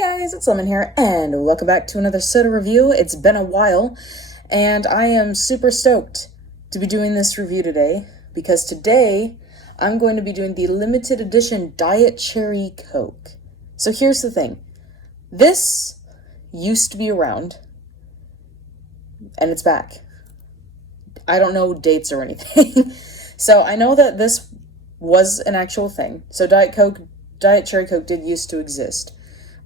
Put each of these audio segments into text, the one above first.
Guys, it's Lemon here, and welcome back to another soda review. It's been a while, and I am super stoked to be doing this review today, because today I'm going to be doing the limited edition Diet Cherry Coke. So here's the thing. This used to be around, and it's back. I don't know dates or anything. So I know that this was an actual thing. So Diet Cherry Coke did used to exist.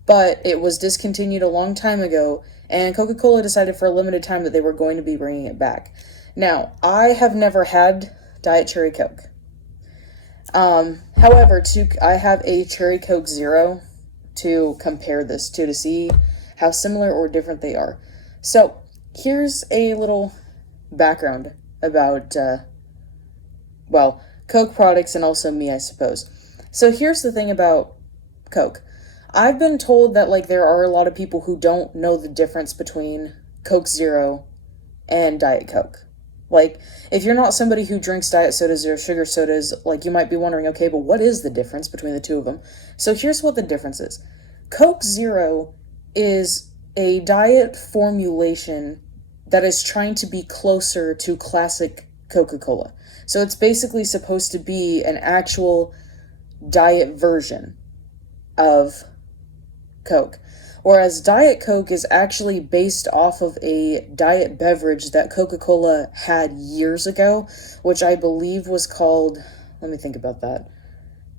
But it was discontinued a long time ago, and Coca-Cola decided for a limited time that they were going to be bringing it back. Now, I have never had Diet Cherry Coke. However, I have a Cherry Coke Zero to compare this to see how similar or different they are. So, here's a little background about, Coke products and also me, I suppose. So here's the thing about Coke. I've been told that, there are a lot of people who don't know the difference between Coke Zero and Diet Coke. If you're not somebody who drinks diet sodas or sugar sodas, you might be wondering, okay, but what is the difference between the two of them? So here's what the difference is. Coke Zero is a diet formulation that is trying to be closer to classic Coca-Cola. So it's basically supposed to be an actual diet version of Coke. Whereas Diet Coke is actually based off of a diet beverage that Coca-Cola had years ago, which I believe was called, let me think about that,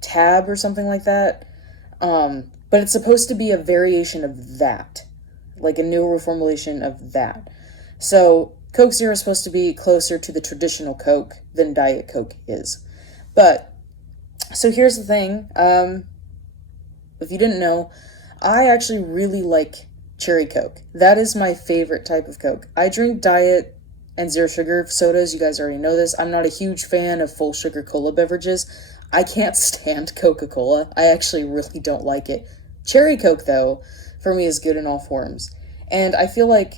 Tab or something like that. But it's supposed to be a variation of that, a newer formulation of that. So Coke Zero is supposed to be closer to the traditional Coke than Diet Coke is. But, so here's the thing, if you didn't know, I actually really like Cherry Coke. That is my favorite type of Coke. I drink diet and zero sugar sodas. You guys already know this. I'm not a huge fan of full sugar cola beverages. I can't stand Coca-Cola. I actually really don't like it. Cherry Coke, though, for me is good in all forms. And I feel like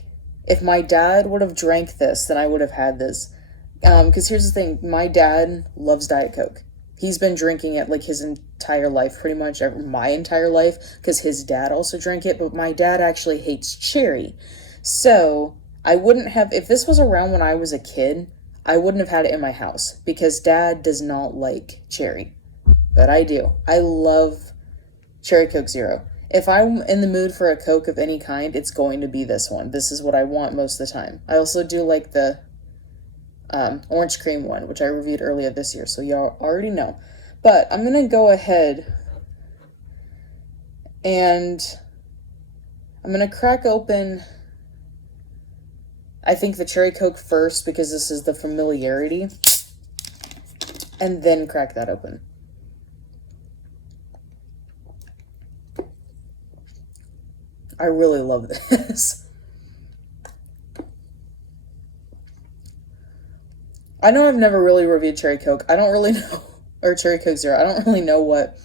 if my dad would have drank this, then I would have had this. Because here's the thing. My dad loves Diet Coke. He's been drinking it his entire life, pretty much my entire life, because his dad also drank it, but my dad actually hates cherry. So, I wouldn't have, if this was around when I was a kid, I wouldn't have had it in my house, because dad does not like cherry. But I do. I love Cherry Coke Zero. If I'm in the mood for a Coke of any kind, it's going to be this one. This is what I want most of the time. I also do like the orange cream one, which I reviewed earlier this year, so y'all already know. But I'm going to go ahead and I'm going to crack open, I think, the Cherry Coke first, because this is the familiarity, and then crack that open. I really love this. I know I've never really reviewed Cherry Coke. I don't really know, or Cherry Coke Zero. I don't really know what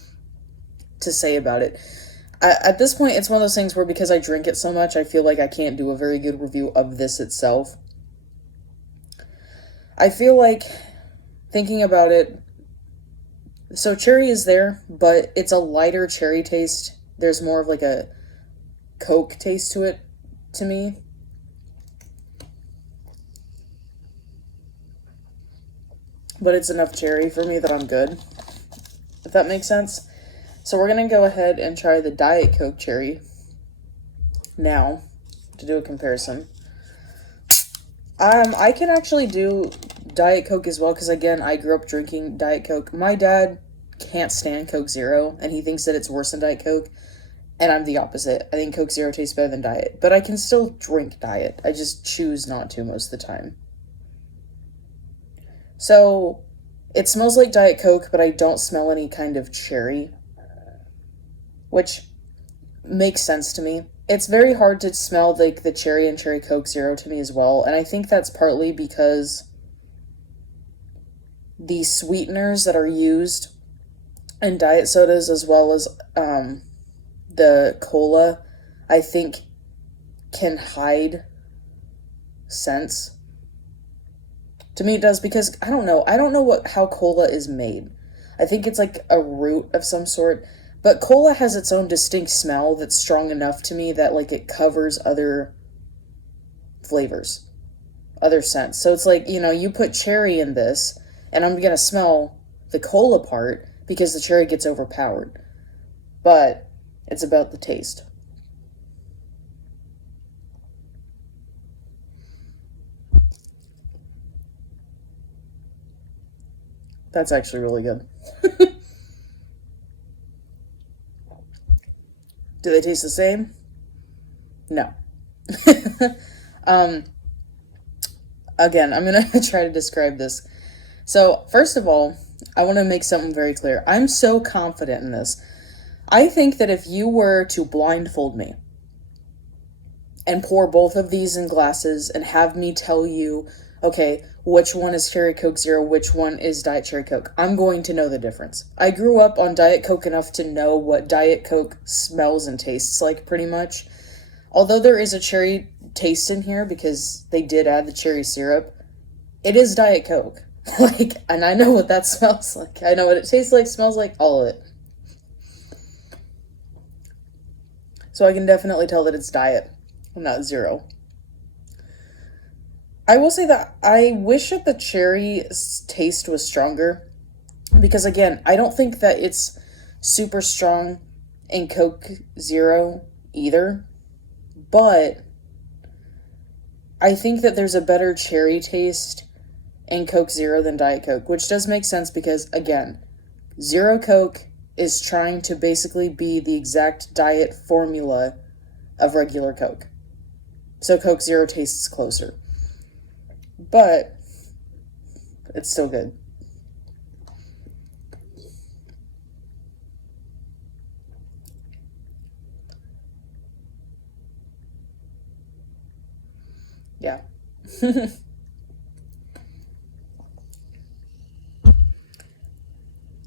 to say about it. At this point, it's one of those things where because I drink it so much, I feel like I can't do a very good review of this itself. I feel like, thinking about it, so cherry is there, but it's a lighter cherry taste. There's more of a Coke taste to it, to me. But it's enough cherry for me that I'm good, if that makes sense. So we're going to go ahead and try the Diet Coke Cherry now to do a comparison. I can actually do Diet Coke as well, because again, I grew up drinking Diet Coke. My dad can't stand Coke Zero, and he thinks that it's worse than Diet Coke, and I'm the opposite. I think Coke Zero tastes better than Diet, but I can still drink Diet. I just choose not to most of the time. So, it smells like Diet Coke, but I don't smell any kind of cherry, which makes sense to me. It's very hard to smell the cherry in Cherry Coke Zero to me as well, and I think that's partly because the sweeteners that are used in diet sodas, as well as the cola, I think can hide scents. To me it does, because I don't know how cola is made. I think it's a root of some sort, But cola has its own distinct smell that's strong enough to me that like it covers other flavors, other scents. So it's like, you put cherry in this, and I'm gonna smell the cola part because the cherry gets overpowered. But it's about the taste. That's actually really good. Do they taste the same? No. um, Again, I'm gonna try to describe this. So, first of all, I want to make something very clear. I'm so confident in this. I think that if you were to blindfold me and pour both of these in glasses and have me tell you, okay, which one is Cherry Coke Zero, which one is Diet Cherry Coke, I'm going to know the difference. I grew up on Diet Coke enough to know what Diet Coke smells and tastes like, pretty much. Although there is a cherry taste in here because they did add the cherry syrup, it is Diet Coke. And I know what that smells like. I know what it tastes like, smells like, all of it. So I can definitely tell that it's Diet, not Zero. I will say that I wish that the cherry taste was stronger because, again, I don't think that it's super strong in Coke Zero either, but I think that there's a better cherry taste in Coke Zero than Diet Coke, which does make sense because, again, Zero Coke is trying to basically be the exact diet formula of regular Coke. So Coke Zero tastes closer. But it's still good. Yeah.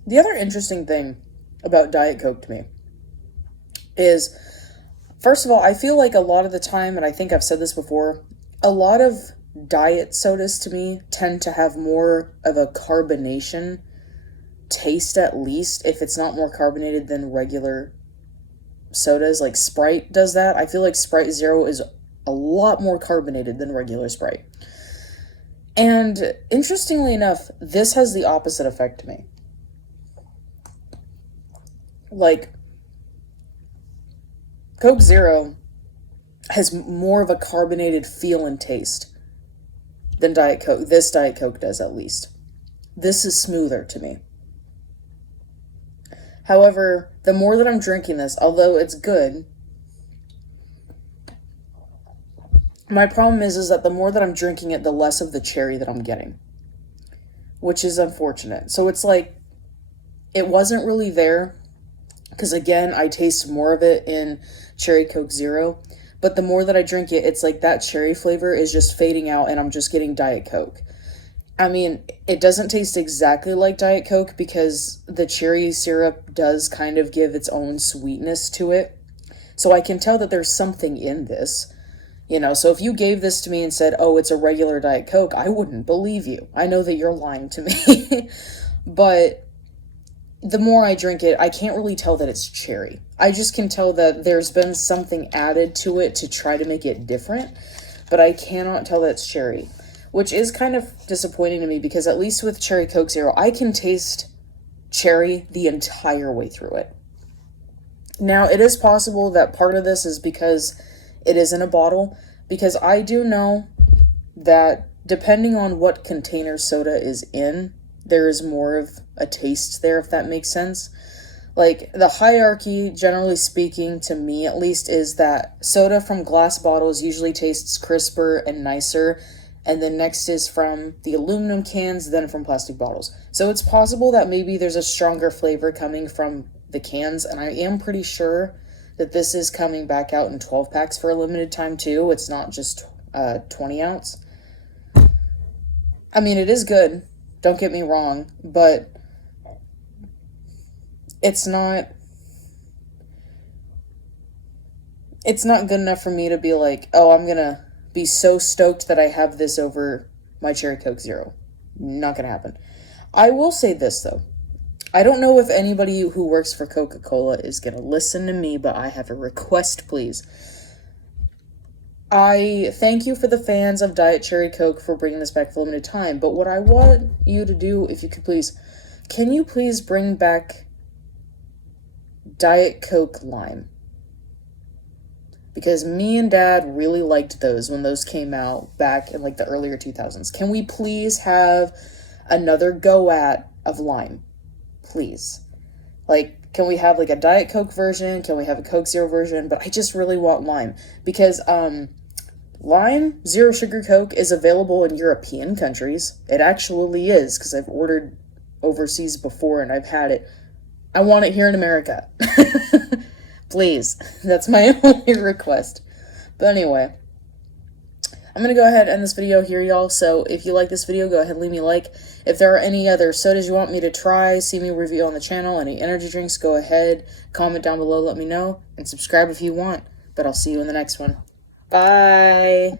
The other interesting thing about Diet Coke to me is, first of all, I feel like a lot of the time, and I think I've said this before, a lot of diet sodas to me tend to have more of a carbonation taste, at least, if it's not more carbonated than regular sodas. Like Sprite does that. I feel like Sprite Zero is a lot more carbonated than regular Sprite. And interestingly enough, this has the opposite effect to me. Like, Coke Zero has more of a carbonated feel and taste than Diet Coke. This Diet Coke does, at least. This is smoother to me. However, the more that I'm drinking this, although it's good, my problem is that the more that I'm drinking it, the less of the cherry that I'm getting, which is unfortunate. So it's like, it wasn't really there, because again, I taste more of it in Cherry Coke Zero, but the more that I drink it, it's like that cherry flavor is just fading out and I'm just getting Diet Coke. I mean, it doesn't taste exactly like Diet Coke because the cherry syrup does kind of give its own sweetness to it. So I can tell that there's something in this. So if you gave this to me and said, oh, it's a regular Diet Coke, I wouldn't believe you. I know that you're lying to me. But the more I drink it, I can't really tell that it's cherry. I just can tell that there's been something added to it to try to make it different, but I cannot tell that it's cherry, which is kind of disappointing to me because at least with Cherry Coke Zero, I can taste cherry the entire way through it. Now, it is possible that part of this is because it is in a bottle, because I do know that depending on what container soda is in, there is more of a taste there, if that makes sense. Like, the hierarchy, generally speaking, to me at least, is that soda from glass bottles usually tastes crisper and nicer, and then next is from the aluminum cans, then from plastic bottles. So it's possible that maybe there's a stronger flavor coming from the cans, and I am pretty sure that this is coming back out in 12 packs for a limited time too. It's not just 20 ounce. I mean, it is good, don't get me wrong, but it's not good enough for me to be like, oh, I'm gonna be so stoked that I have this over my Cherry Coke Zero. Not gonna happen. I will say this though. I don't know if anybody who works for Coca-Cola is going to listen to me, but I have a request, please. I thank you for the fans of Diet Cherry Coke for bringing this back for limited time, but what I want you to do, if you could please, can you please bring back Diet Coke Lime? Because me and Dad really liked those when those came out back in like the earlier 2000s. Can we please have another go at of lime? Please. Like, can we have like a Diet Coke version? Can we have a Coke Zero version? But I just really want lime. Because lime zero sugar Coke is available in European countries. It actually is, because I've ordered overseas before and I've had it. I want it here in America. Please. That's my only request. But anyway, I'm going to go ahead and end this video here, y'all. So if you like this video, go ahead and leave me a like. If there are any other sodas you want me to try, see me review on the channel, any energy drinks, go ahead, comment down below, let me know, and subscribe if you want. But I'll see you in the next one. Bye!